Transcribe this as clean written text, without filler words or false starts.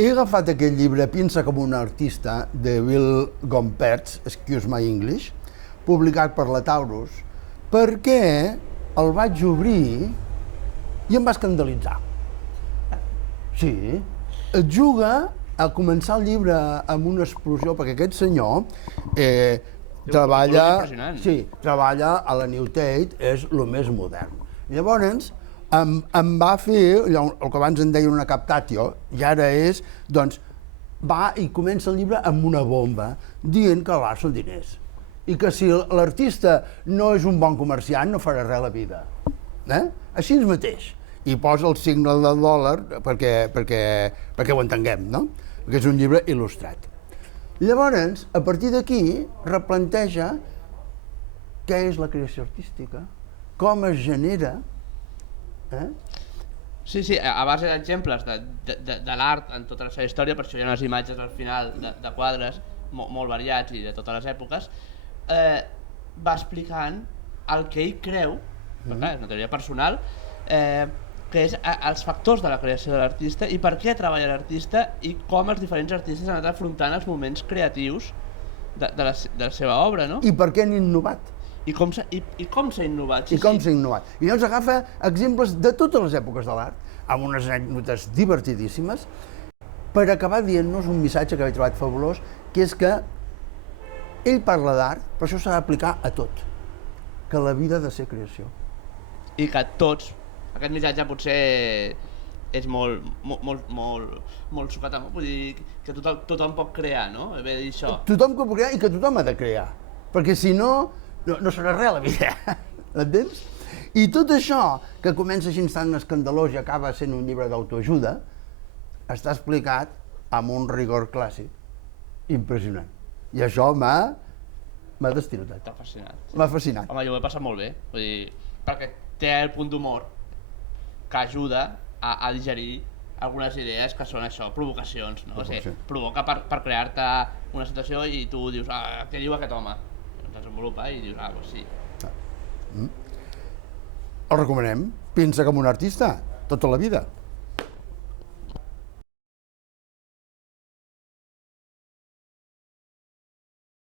he agafat aquest llibre Pensa com un artista, de Bill Gompertz, Excuse My English, publicat per la Taurus, perquè el vaig obrir i em va escandalitzar. Sí, et juga a començar el llibre amb una explosió, perquè aquest senyor treballa a la New Tate, és el més modern. Llavors, em va fer el que abans en deien una captatio, i ara és, doncs, va i comença el llibre amb una bomba, dient que l'art són diners, i que si l'artista no és un bon comerciant no farà res a la vida. Així mateix. I posa el signe del dòlar perquè ho entenguem, no? Perquè és un llibre il·lustrat. Llavors, a partir d'aquí, replanteja què és la creació artística, com es genera. Sí, a base d'exemples de l'art en tota la seva història, per això hi ha unes imatges al final de quadres molt variats i de totes les èpoques, va explicant el que ell creu, perquè és una teoria personal, que és els factors de la creació de l'artista i per què treballa l'artista i com els diferents artistes han anat afrontant els moments creatius de la seva obra, no? I per què han innovat. I com s'ha innovat. I com s'ha innovat. I llavors agafa exemples de totes les èpoques de l'art, amb unes anècdotes divertidíssimes, per acabar dient-nos un missatge que he trobat fabulós, que és que ell parla d'art, però això s'ha d'aplicar a tot, que la vida ha de ser creació. I que tots, aquest missatge potser és molt sucat, vull dir que tothom pot crear, no? Ve dir això. Tothom pot crear i que tothom ha de crear, perquè si no, no serà res a la vida, entens? I tot això, que comença així tan escandalós i acaba sent un llibre d'autoajuda, està explicat amb un rigor clàssic impressionant. I això m'ha destilotat. T'ha fascinat. M'ha fascinat. Home, jo ho he passat molt bé, vull dir, perquè té el punt d'humor que ajuda a digerir algunes idees que són això, provocacions, no? O sigui, provoca per crear-te una situació i tu dius, què diu aquest home? Desenvolupa i dius, doncs sí. El recomanem. Pensa com un artista, tota la vida.